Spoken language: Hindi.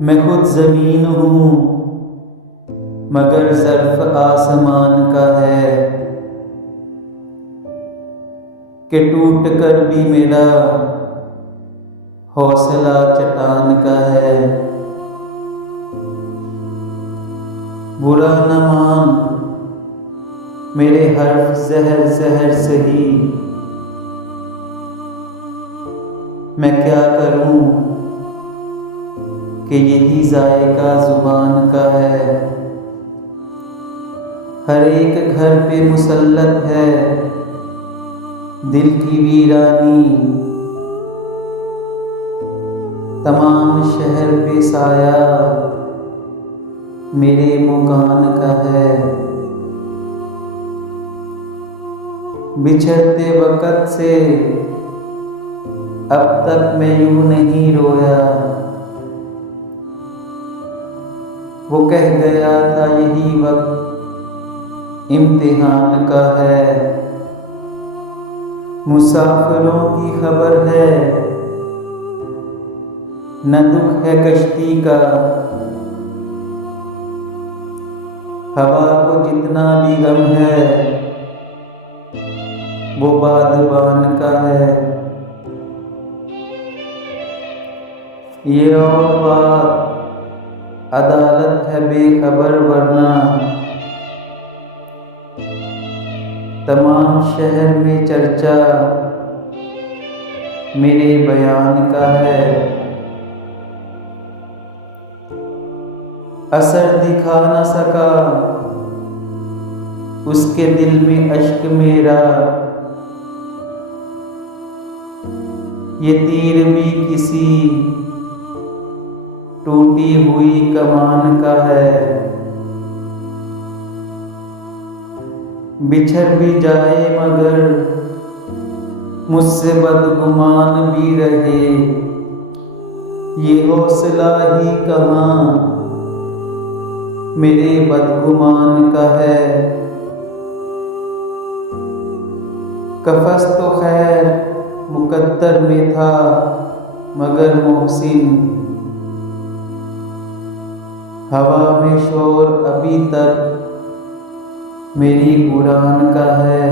मैं खुद ज़मीन हूँ मगर ज़र्फ़ आसमान का है कि टूट कर भी मेरा हौसला चट्टान का है। बुरा न मान मेरे हर्फ ज़हर ज़हर सही, मैं क्या करूं कि यही जायका ज़ुबान का है। हर एक घर पे मुसल्लत है दिल की वीरानी, तमाम शहर पे साया मेरे मुकान का है। बिछड़ते वक़्त से अब तक मैं यूं नहीं रोया, वो कह गया था यही वक्त इम्तिहान का है। मुसाफिरों की खबर है न दुख है कश्ती का, हवा को जितना भी गम है वो बादबान का है। ये और बात अदालत है बेखबर, वरना तमाम शहर में चर्चा मेरे बयान का है। असर दिखा न सका उसके दिल में अश्क मेरा, ये तीर भी किसी टूटी हुई कमान का है। बिछड़ भी जाए मगर मुझसे बदगुमान भी रहे, ये हौसला ही कहाँ मेरे बदगुमान का है। कफस तो खैर मुकद्दर में था मगर मोहसिन, हवा में शोर अभी तक मेरी उड़ान का है।